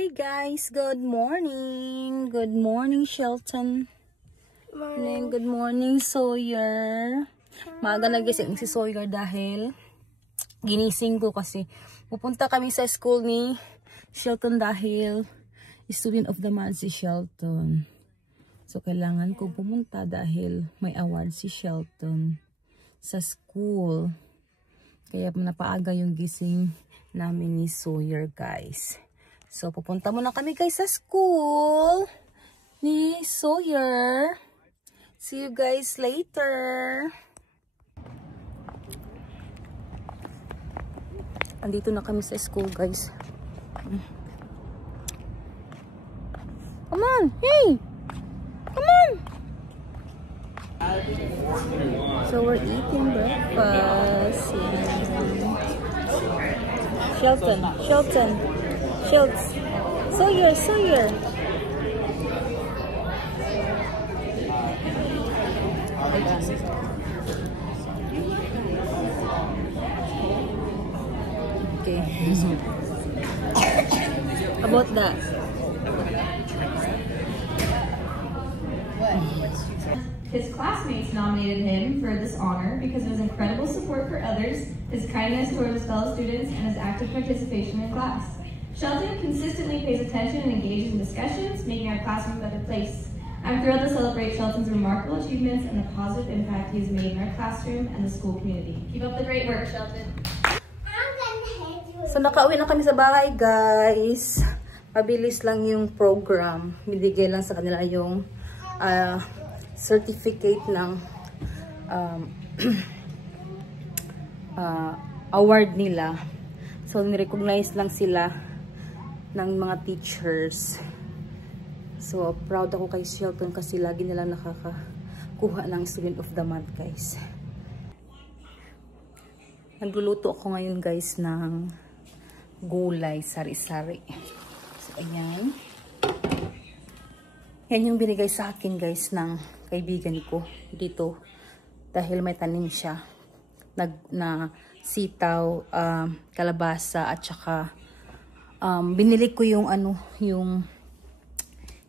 Hey guys, good morning. Good morning, Shelton. Morning. Good morning, Sawyer. Maaga nagising si Sawyer dahil ginising ko kasi pupunta kami sa school ni Shelton dahil student of the month si Shelton. So kailangan ko pumunta dahil may award si Shelton sa school. Kaya napaaga yung gising namin ni Sawyer, guys. So, pupunta muna kami guys sa school ni Sawyer. See you guys later. Andito na kami sa school, guys. Come on, hey! Come on! So, we're eating breakfast. Shelton. Schultz. Sawyer. Okay. About that. His classmates nominated him for this honor because of his incredible support for others, his kindness toward his fellow students, and his active participation in class. Shelton consistently pays attention and engages in discussions, making our classroom a better place. I'm thrilled to celebrate Shelton's remarkable achievements and the positive impact he has made in our classroom and the school community. Keep up the great work, Shelton. So, nakauwi na kami sa bahay, guys. Mabilis lang yung program. Binigay lang sa kanila yung certificate ng award nila. So, nirecognize lang sila ng mga teachers. So, proud ako kay Shelton kasi lagi nila nakakakuha ng student of the month, guys. Nagluluto ako ngayon, guys, ng gulay, sari-sari. So, ayan. Yan yung binigay sa akin, guys, ng kaibigan ko dito. Dahil may tanim siya. Na sitaw, kalabasa, at saka binili ko yung yung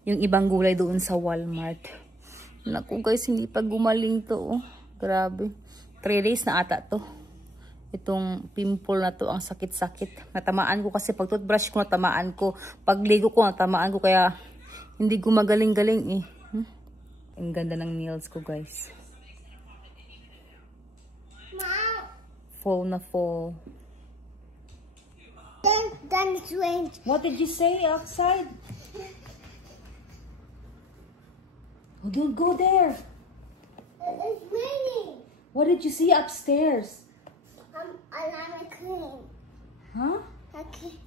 ibang gulay doon sa Walmart. Naku, guys, hindi pa gumaling to. Oh. Grabe. 3 days na ata to. Itong pimple na to, ang sakit-sakit. Natamaan ko kasi pag toothbrush ko, natamaan ko. Pag ligo ko, natamaan ko. Kaya hindi gumagaling-galing eh. Ang ganda ng nails ko, guys. Fall na fall. Then it's rained. What did you say outside? Oh, don't go there. It's raining. What did you see upstairs? I'm clean. Huh? Okay.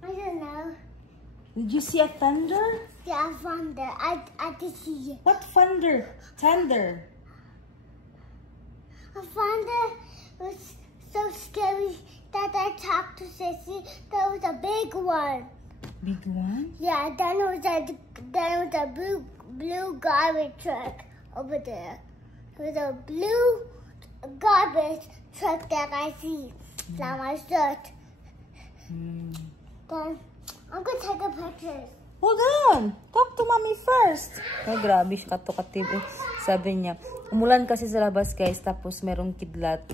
I don't know. Did you see a thunder? Yeah, thunder. I did see it. What thunder? Thunder. A thunder was so scary that I talked to Sissy. There was a big one. Big one? Yeah, then was a blue garbage truck over there. There was a blue garbage truck that I see. Now my shirt. Then I'm gonna take a picture. Hold on. Talk to mommy first. Oh, grabe siya katukatib eh. Sabi niya, umulan kasi sa labas, guys. Tapos merong kidlat.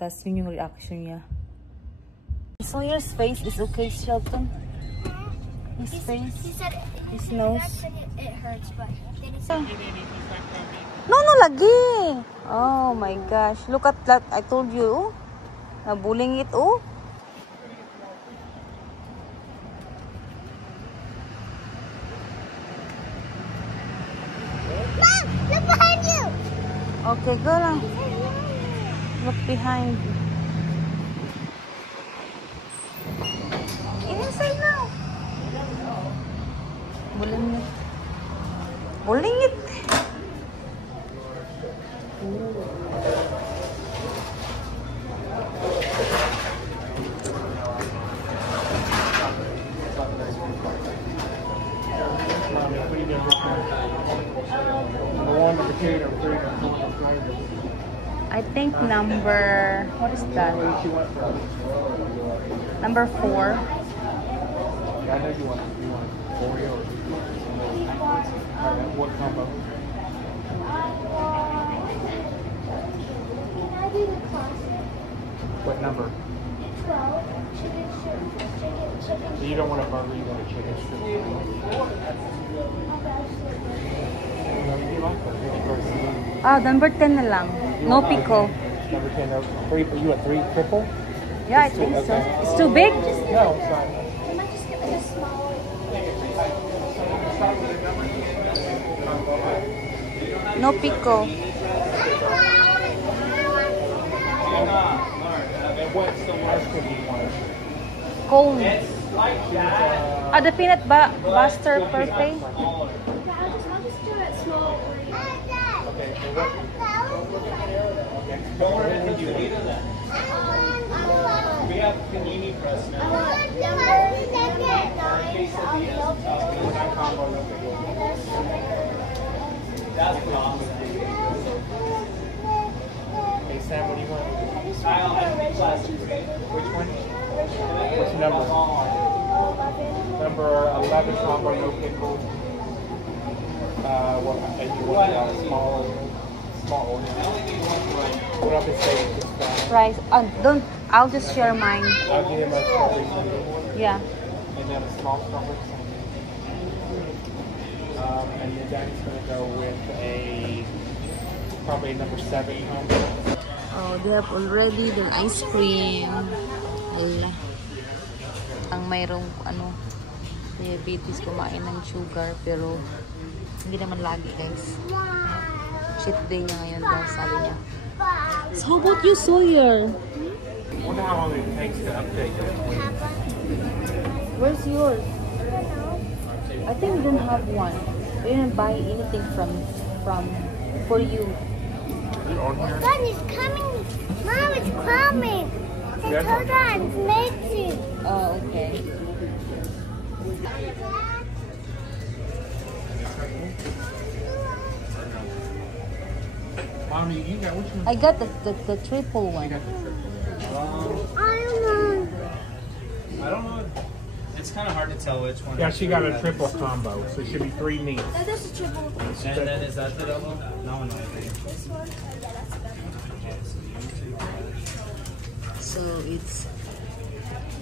Tapos yun yung reaction niya. Sawyer's face is okay, Shelton? His face? He said his nose? it hurts, but then he said No, lagi. Oh my gosh. Look at that. I told you. Nabuling it, oh. Mom, look behind you. Okay, go lang. Look behind. Inside now. Buling it. Buling it. I think number, what is that? Number 4. I know you want Oreo or what combo? Can I do the classic? What number? 12. Chicken strip. Chicken. So you don't want a burger, you want a chicken strip. No, you like that. Ah, number 10 na lang. No pickle. Number 10, three, you want 3 triple? Yeah, I think so. It's too big? No, it's not. I might just get like a small one. No pickle. And what's the ice cream you want? Cone. Ah, the peanut butter parfait. Yeah, I'll just do it small. Okay, so what? Don't worry, can you eat it then? We have panini press now. That's awesome. Hey Sam, what do you want? I'll have the glasses. Which one? Which number? Number 11 combo, no pickle. What? And you want small order? What up is say? Fries. Don't. I'll just share mine. I'll give him a strawberry sundae. Yeah. And then a small strawberry sundae. And then Daddy's gonna go with probably number 7 combo. Oh, they have already their ice cream. Ala. Ang mayroong diabetes kumain ng sugar pero hindi naman lagi, guys. Cheat day niya ngayon daw, sabi niya. So how about you, Sawyer? I wonder how long it takes to update this. Where's yours? I think we don't have one. We didn't buy anything for you. On here? Son, it's coming. Mom, it's coming. Yes. Hold on, it's making. Oh, okay. Mommy, you got which one? I got the triple one. I don't know. I don't know. It's kind of hard to tell which one. Yeah, she got a triple combo, so it should be 3 meats. That's a triple. And then is that the double? No, no. This one? Yeah, that's better. So it's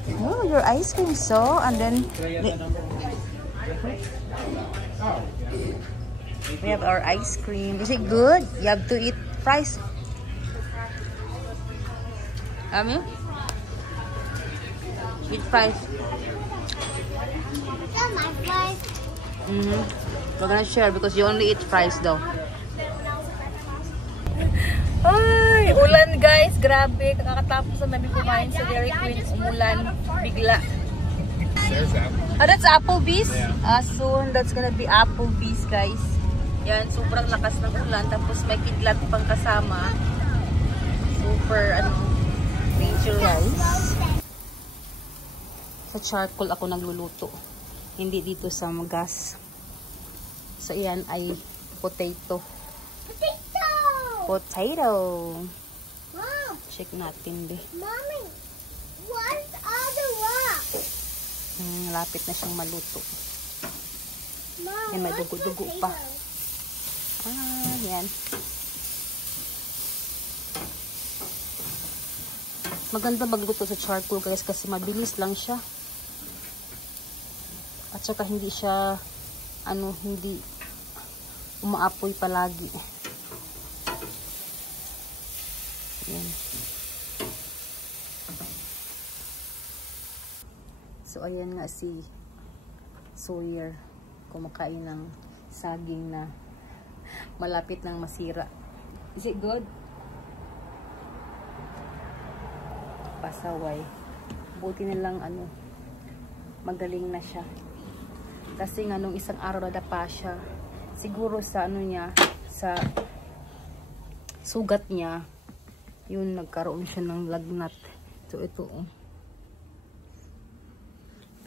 your ice cream, so and then Oh. we have our ice cream. Is it good? You have to eat fries. Eat fries. That's my fries. We're gonna share because you only eat fries though. Ay, ulan guys, grabe. Kakatapos na namin kumain sa Dairy Queen. Umulan, bigla. There's that. That's Applebee's. Soon, that's gonna be Applebee's, guys. Yan, sobrang lakas ng ulan. Tapos may kidlat pang kasama. Super, nature, guys. Sa charcoal ako nagluluto. Hindi dito sa gas. So, yan ay potato. Potato. Mom, Check natin, be. Mommy, what's all the rocks? Lapit na siyang maluto. Mom, Yan, may what's dugo-dugo pa. potatoes? Yan. Maganda magluto sa charcoal, guys, kasi mabilis lang siya. At saka hindi siya, hindi umaapoy palagi. Yan. So, ayan nga si Sawyer kumakain ng saging na malapit nang masira. Is it good? Pasaway. Buti na lang magaling na siya. Kasi nga nung isang araw nadapa siya. Siguro sa niya, sa sugat niya, yun nagkaroon siya ng lagnat. So ito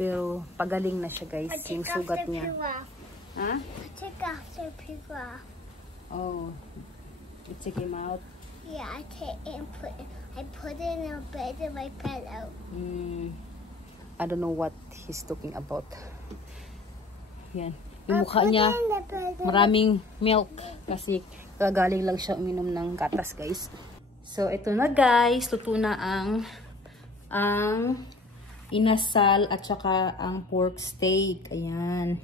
Pero pagaling na siya, guys, yung sugat niya. Ha? Take off the pig off. Oh. You take him out? Yeah, I take it and put it in a bed of my pillow. I don't know what he's talking about. Yan. Yung mukha niya, maraming milk. Kasi kagaling lang siya uminom ng gatas, guys. So, ito na, guys. Luto na ang inasal at saka ang pork steak. Ayan.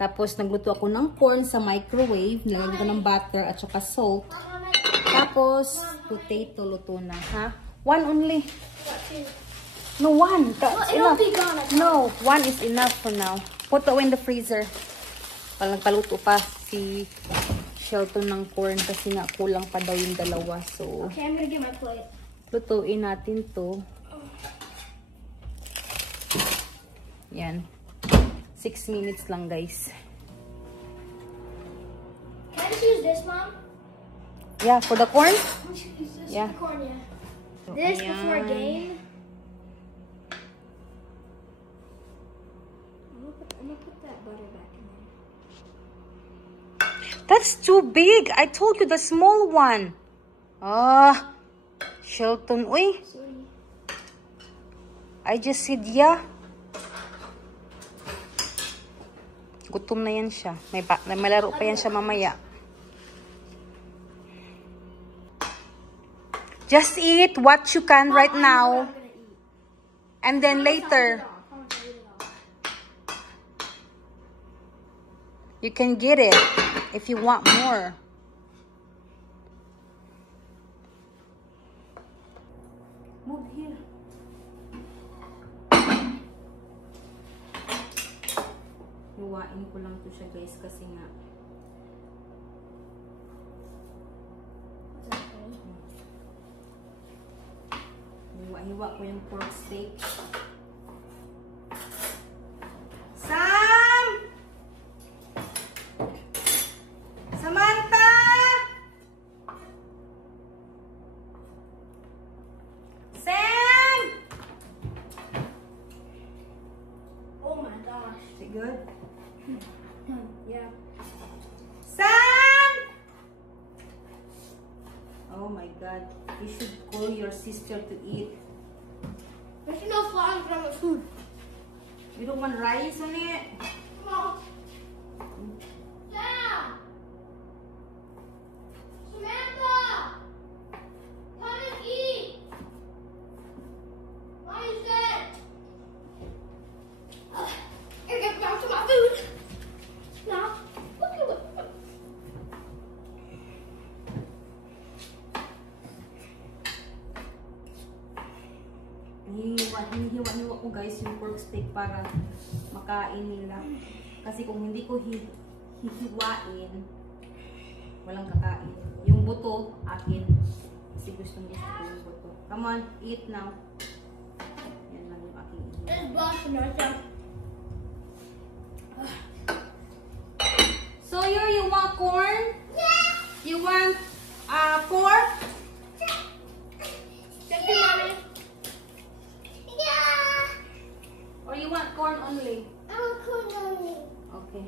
Tapos, nagluto ako ng corn sa microwave. Nilagyan ko ng butter at saka salt. Tapos, potato luto na, ha? One only. No, one. That's enough. No, one is enough for now. Put it in the freezer. Paluto pa si Shelton ng corn kasi nga kulang pa daw yung dalawa. So, Okay, I'm gonna get my plate. lutuin natin to. Yan. 6 minutes lang, guys. Can I just use this, Mom? Yeah, for the corn? Use this Yeah. for corn, yeah. This before a game. I'm gonna put that butter back in there. That's too big. I told you the small one. Ah, Shelton, uy. Sorry. I just said yeah. Gutom na yan siya. May malaro pa yan siya mamaya. Just eat what you can right now. And then later, you can get it if you want more. Move here. Hiwain ko lang to siya, guys, kasi nga hiwa ko yung pork steak. Sam! Samantha! Sam! Oh my gosh. Is it good? Yeah. Sam! Oh my God. You should call your sister to eat. There's no flying from the food. You don't want rice on it? No. Sam! Samantha! Come and eat! Why is that? You're getting back to my food. Now, look at it. Hinihiwa ko, guys, yung pork steak para makain nila. Kasi kung hindi ko hihiwain, walang kakain. Yung buto, akin. Kasi gustong gusto ko yung buto. Come on, eat now. Yan lang yung aking eat. It's blossom right there. Sawyer, you want corn? Yeah! You want pork? Thank you, Mommy. Yeah! Or you want corn only? I want corn only. Okay.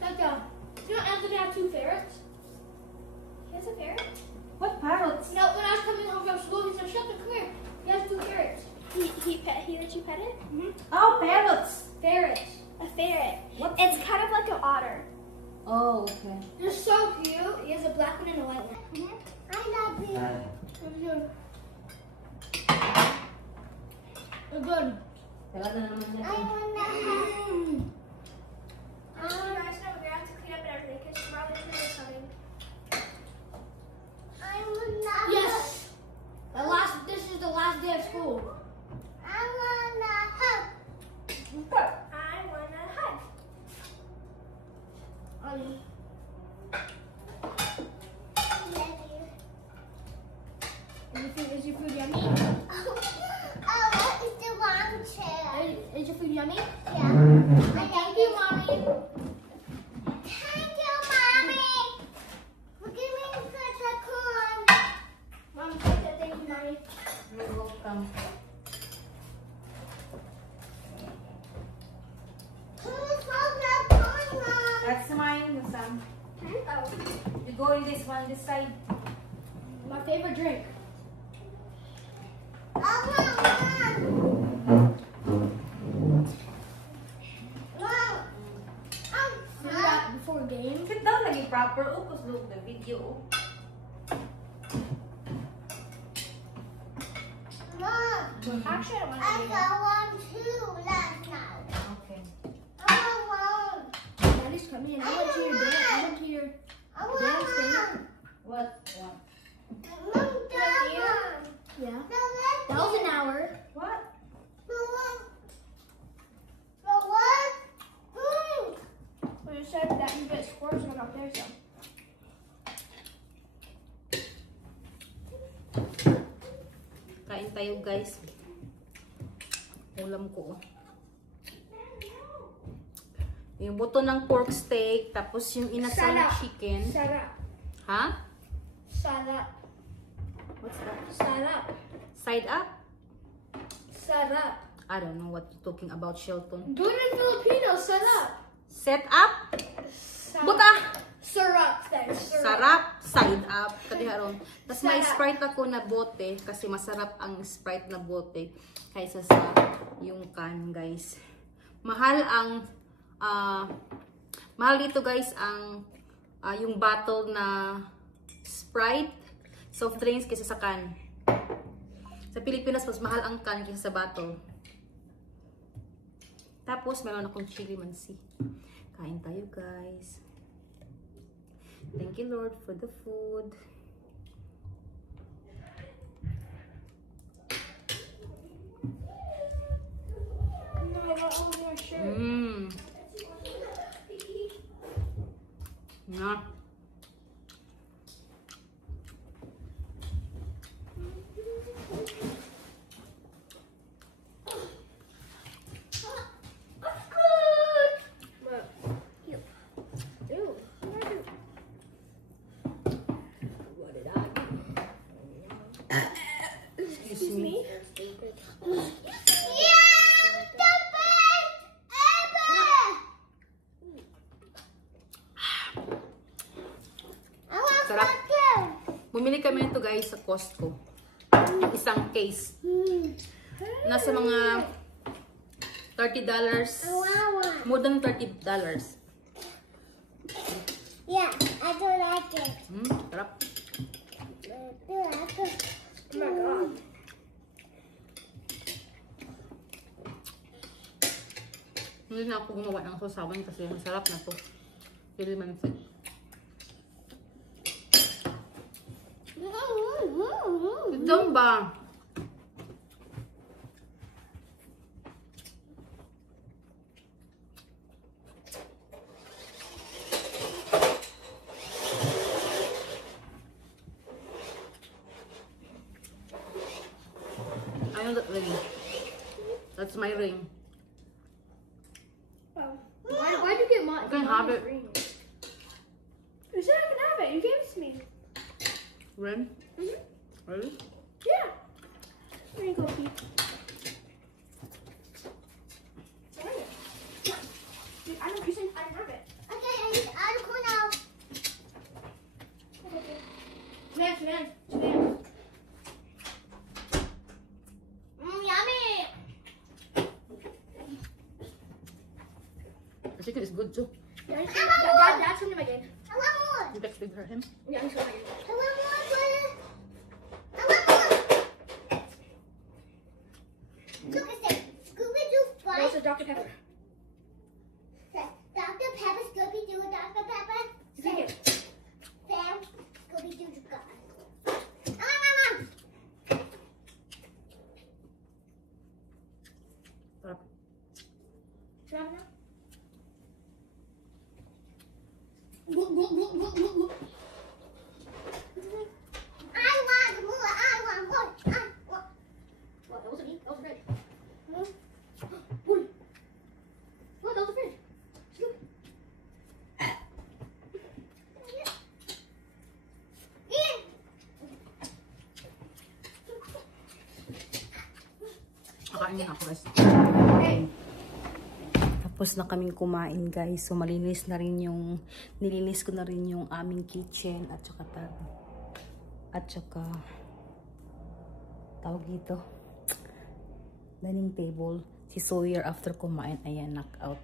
Thank you. You know Anthony has 2 ferrets? He has a ferret? What parrots? No, when I was coming home from school, he said, Shelton, come here. He has 2 ferrets. He let you pet it? Mm-hmm. Oh, parrots. Ferrets. A ferret. What? It's kind of like an otter. Oh, okay. They're so cute. He has a black one and a white one. I love you. They're good. Tagal na naman I yan. wanna have. You guys know we have to clean up and everything because tomorrow there's no coming. I wanna. Yes. This is the last day of school. I wanna hug. I wanna hug. Ollie. Is your food yummy? Oh, it's the wrong chair. Is your food yummy? Yeah. Thank you, Mommy. Thank you, Mommy. For giving such a corn. Mommy, thank you, Mommy. You're welcome. Who's holding that corn, Mom? That's mine, Sam. Oh, You go in this one, this side. my favorite drink. proper. Oh, cause look the video. Mom, Actually, I want I to got one too last night. Okay. I want one. Daddy's coming in. I went to your dance. I went to your I want dance thing. one. What? Mom, that one. Yeah. No, that's That was an hour. What? the one. The one. We just said that you get scores when I'm there, so. Kain tayo guys. Ulam ko. Yung buto ng pork steak, tapos yung inasal na Sarap. chicken. Sarap. Ha? Sarap. What's that? Sarap. Side up? Sarap. I don't know what you're talking about, Shelton. Do it in Filipino. Sarap. Set up? Sarap. Buta! Sarap. Sarap. Sarap, side up. Kadiharon. Tapos may Sarap. Sprite ako na bote kasi masarap ang Sprite na bote kaysa sa yung can, guys. Mahal ang mahal dito, guys, ang yung bottle na Sprite, soft drinks kaysa sa can. Sa Pilipinas, mas mahal ang can kaysa sa bottle. Tapos meron akong chili mansi. Kain tayo, guys. Thank you, Lord, for the food. No, I got all your shirt. Mmm. Na. What? Ew. Ew. What did I do? Excuse me. Yeah, the best ever. I want Sarap. that too. Bumili kami nito, guys, sa Costco. Isang case. Nasa mga $30. I want one. More than $30. Yeah, I do like it. Sarap. I do like it. Oh my god. Hindi na ako gumawa ng sausawan kasi masarap na to. Chili mansi. Ito ba? I know that ring. That's my ring. Oh. Why'd you get mine? You can have it. You said I can have it. You gave it to me. Ring? Mhm. Really? Yeah. There you go, Pete. Dude, I know you said I can have it. Okay, I need article now. Vance. Yummy. The chicken is good too. That's something I did. I want more. You texted her him? Yeah, that's what I did. I want more, brother. I want more. Look at that. Scooby-Doo fight. That's a Dr. Pepper. Dr. Pepper, Scooby-Doo, Dr. Pepper. Take it. Sam, Scooby-Doo, God. Mom. Sarap. Should I have it now? I want more. What? That wasn't me. That was Fred. What? What? That was Fred. Look. Kakain na ako, guys. Hey. Tapos na kaming kumain, guys. So, nilinis ko na rin yung aming kitchen at saka tawag dito, dining table. Si Sawyer after kumain, ayan, knockout.